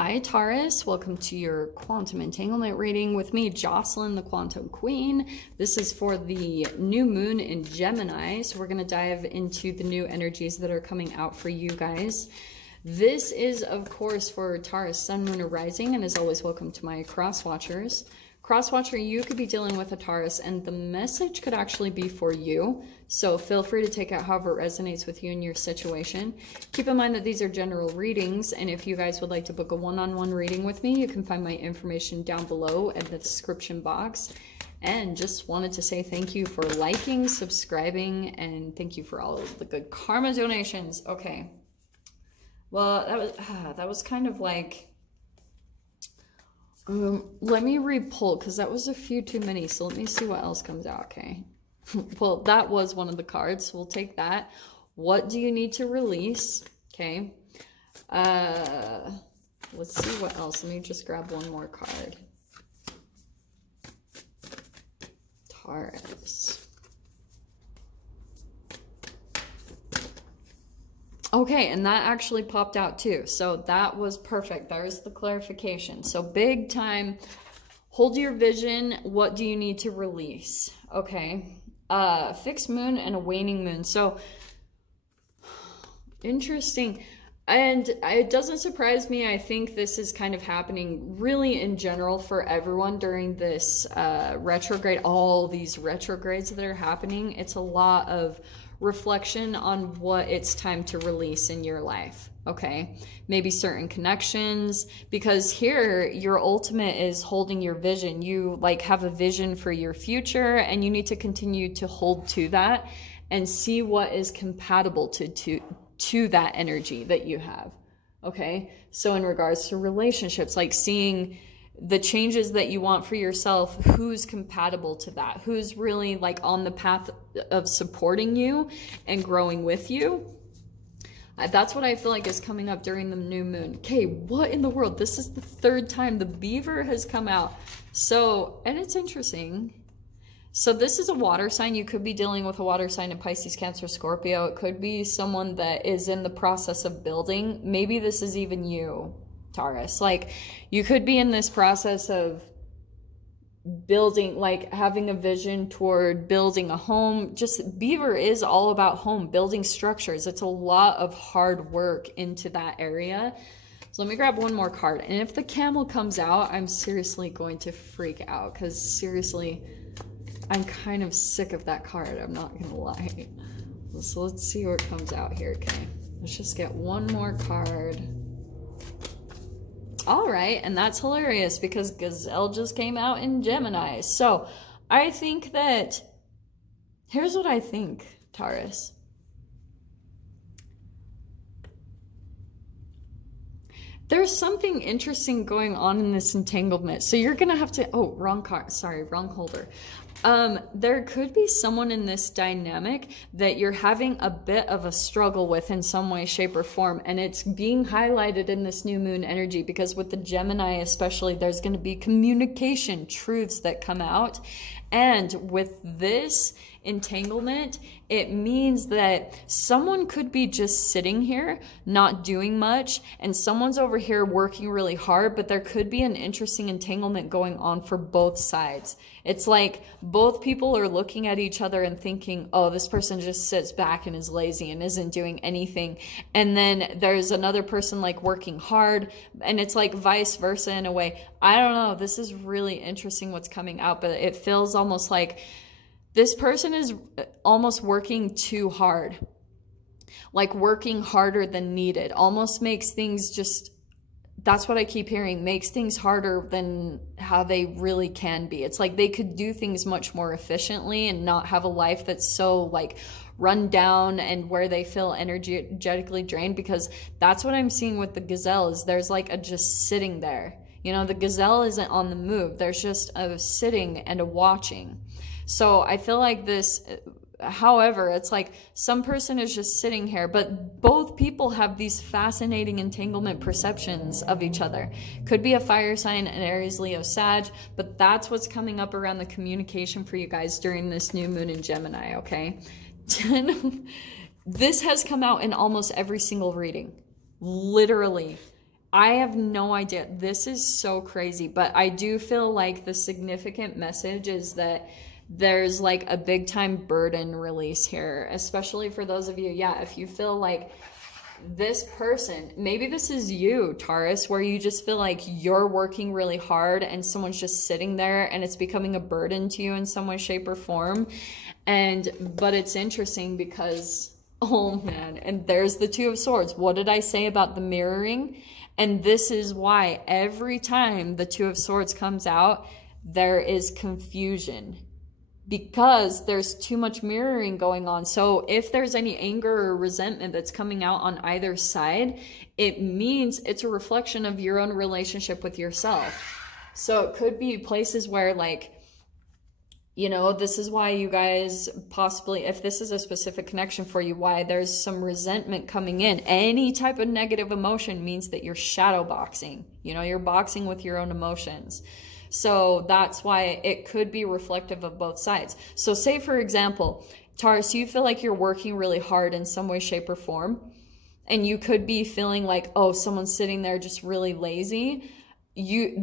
Hi Taurus, welcome to your quantum entanglement reading with me, Jocelyn, the Quantum Queen. This is for the new moon in Gemini, so we're going to dive into the new energies that are coming out for you guys. This is, of course, for Taurus, Sun, Moon, or Rising, and as always, welcome to my cross watchers. Cross-watcher, you could be dealing with a Taurus, and the message could actually be for you. So feel free to take out however it resonates with you in your situation. Keep in mind that these are general readings, and if you guys would like to book a one-on-one reading with me, you can find my information down below in the description box. And just wanted to say thank you for liking, subscribing, and thank you for all of the good karma donations. Okay. Well, that was kind of like... let me re-pull because that was a few too many. So let me see what else comes out. Okay. Well, that was one of the cards. So we'll take that. What do you need to release? Okay. Let's see what else. Let me just grab one more card. Taurus. Okay, and that actually popped out too. So that was perfect. There's the clarification. So big time, hold your vision. What do you need to release? Okay, fixed moon and a waning moon. So interesting. And it doesn't surprise me. I think this is kind of happening really in general for everyone during this retrograde, all these retrogrades that are happening. It's a lot of reflection on what it's time to release in your life. Okay, maybe certain connections, because here your ultimate is holding your vision. You like have a vision for your future, and you need to continue to hold to that and see what is compatible to that energy that you have. Okay, so in regards to relationships, like seeing the changes that you want for yourself, who's compatible to that, who's really like on the path of supporting you and growing with you. That's what I feel like is coming up during the new moon. Okay, what in the world? This is the third time the beaver has come out. So, and it's interesting. So this is a water sign. You could be dealing with a water sign in Pisces, Cancer, Scorpio. It could be someone that is in the process of building. Maybe this is even you, Taurus. Like you could be in this process of building, like having a vision toward building a home. Just beaver is all about home, building structures. It's a lot of hard work into that area. So let me grab one more card. And if the camel comes out, I'm seriously going to freak out because seriously, I'm kind of sick of that card. I'm not gonna lie. So let's see what comes out here. Okay, let's just get one more card. All right, and that's hilarious because Gazelle just came out in Gemini. So I think that, here's what I think, Taurus. There's something interesting going on in this entanglement. So you're going to have to, oh, wrong card. Sorry, wrong holder. There could be someone in this dynamic that you're having a bit of a struggle with in some way, shape, or form. And it's being highlighted in this new moon energy because with the Gemini especially, there's going to be communication truths that come out. And with this entanglement, it means that someone could be just sitting here not doing much, and someone's over here working really hard, but there could be an interesting entanglement going on for both sides. It's like both people are looking at each other and thinking, oh, this person just sits back and is lazy and isn't doing anything. And then there's another person like working hard, and it's like vice versa in a way. I don't know. This is really interesting what's coming out, but it feels almost like this person is almost working too hard, like working harder than needed. Almost makes things just, that's what I keep hearing, makes things harder than how they really can be. It's like they could do things much more efficiently and not have a life that's so like run down and where they feel energetically drained, because that's what I'm seeing with the Gazelle is there's like a just sitting there. You know, the Gazelle isn't on the move. There's just a sitting and a watching. So I feel like this, however, it's like some person is just sitting here, but both people have these fascinating entanglement perceptions of each other. Could be a fire sign, an Aries, Leo, Sag, but that's what's coming up around the communication for you guys during this new moon in Gemini, okay? This has come out in almost every single reading, literally. I have no idea. This is so crazy, but I do feel like the significant message is that there's like a big time burden release here, especially for those of you. Yeah, if you feel like this person, maybe this is you, Taurus, where you just feel like you're working really hard and someone's just sitting there and it's becoming a burden to you in some way, shape, or form. But it's interesting because, oh man, and there's the Two of Swords. What did I say about the mirroring? And this is why every time the Two of Swords comes out, there is confusion, because there's too much mirroring going on. So if there's any anger or resentment that's coming out on either side, it means it's a reflection of your own relationship with yourself. So it could be places where, like, you know, this is why you guys possibly, if this is a specific connection for you, why there's some resentment coming in. Any type of negative emotion means that you're shadow boxing. You know, you're boxing with your own emotions. So that's why it could be reflective of both sides. So say, for example, Taurus, you feel like you're working really hard in some way, shape, or form. And you could be feeling like, oh, someone's sitting there just really lazy.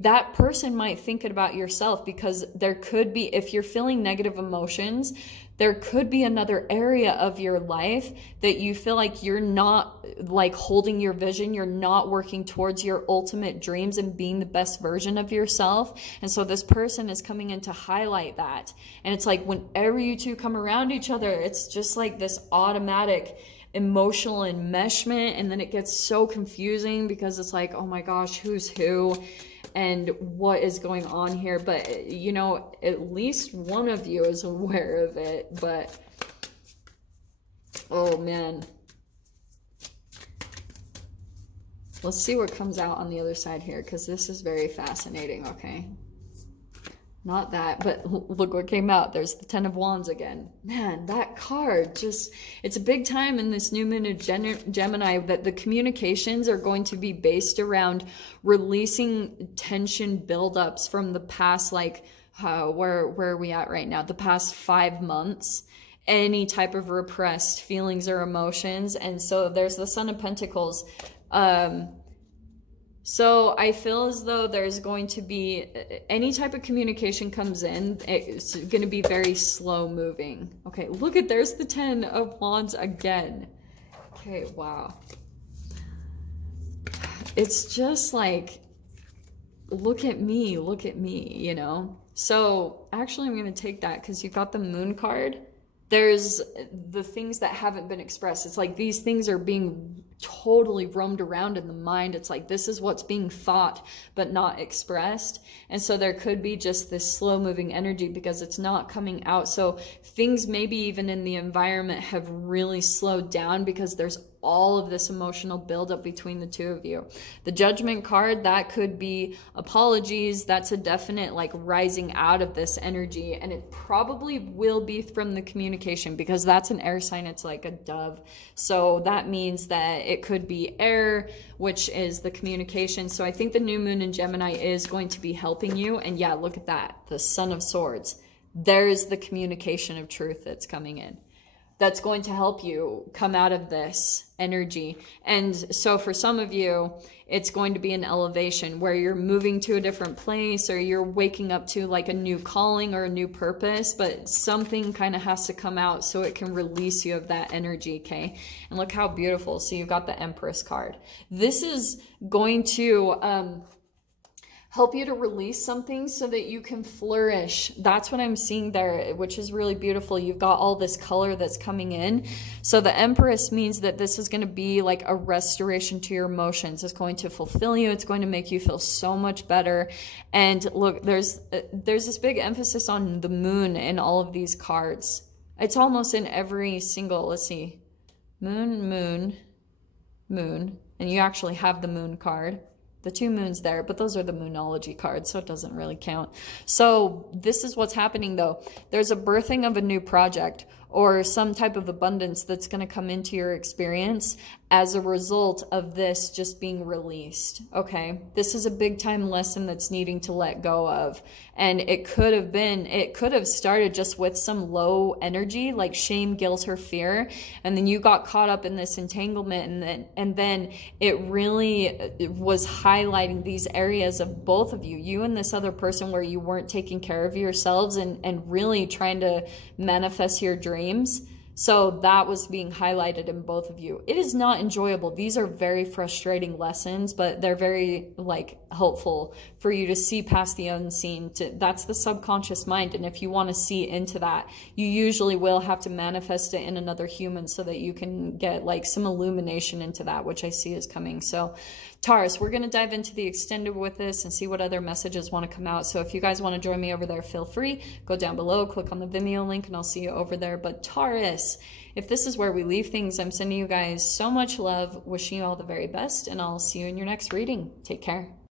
That person might think about yourself, because there could be, if you're feeling negative emotions, there could be another area of your life that you feel like you're not like holding your vision. You're not working towards your ultimate dreams and being the best version of yourself. And so this person is coming in to highlight that. And it's like whenever you two come around each other, it's just like this automatic emotional enmeshment, and then it gets so confusing because it's like, oh my gosh, who's who and what is going on here? But you know, at least one of you is aware of it. But oh man, let's see what comes out on the other side here, because this is very fascinating. Okay, not that, but look what came out. There's the Ten of Wands again. Man, that card just, it's a big time in this new moon of Gemini that the communications are going to be based around releasing tension buildups from the past, like, where are we at right now? The past 5 months. Any type of repressed feelings or emotions. And so there's the Son of Pentacles. So I feel as though there's going to be, any type of communication comes in, it's going to be very slow moving. Okay, look at, there's the 10 of Wands again. Okay, wow. It's just like, look at me, you know? So actually I'm going to take that, because you got the Moon card. There's the things that haven't been expressed. It's like these things are being totally roamed around in the mind. It's like this is what's being thought but not expressed. And so there could be just this slow moving energy because it's not coming out. So things maybe even in the environment have really slowed down because there's all of this emotional buildup between the two of you. The Judgment card, that could be apologies. That's a definite like rising out of this energy, and it probably will be from the communication because that's an air sign. It's like a dove. So that means that it could be air, which is the communication. So I think the new moon in Gemini is going to be helping you. And yeah, look at that. The Son of Swords. There's the communication of truth that's coming in. That's going to help you come out of this energy. And so for some of you, it's going to be an elevation where you're moving to a different place or you're waking up to like a new calling or a new purpose, but something kind of has to come out so it can release you of that energy, okay? And look how beautiful. So you've got the Empress card. This is going to help you to release something so that you can flourish. That's what I'm seeing there, which is really beautiful. You've got all this color that's coming in. So the Empress means that this is going to be like a restoration to your emotions. It's going to fulfill you. It's going to make you feel so much better. And look, there's this big emphasis on the moon in all of these cards. It's almost in every single, let's see, moon, moon, moon. And you actually have the moon card. The two moons there, but those are the Moonology cards, so it doesn't really count. So this is what's happening though. There's a birthing of a new project, or some type of abundance that's going to come into your experience as a result of this just being released. Okay, this is a big time lesson that's needing to let go of. And it could have started just with some low energy, like shame, guilt, or fear, and then you got caught up in this entanglement, and then it really was highlighting these areas of both of you and this other person, where you weren't taking care of yourselves and really trying to manifest your dreams. So that was being highlighted in both of you. It is not enjoyable. These are very frustrating lessons, but they're very like helpful for you to see past the unseen. That's the subconscious mind. And if you want to see into that, you usually will have to manifest it in another human so that you can get like some illumination into that, which I see is coming. So Taurus, we're going to dive into the extended with this and see what other messages want to come out. So if you guys want to join me over there, feel free. Go down below, click on the Vimeo link, and I'll see you over there. But Taurus, if this is where we leave things, I'm sending you guys so much love, wishing you all the very best, and I'll see you in your next reading. Take care.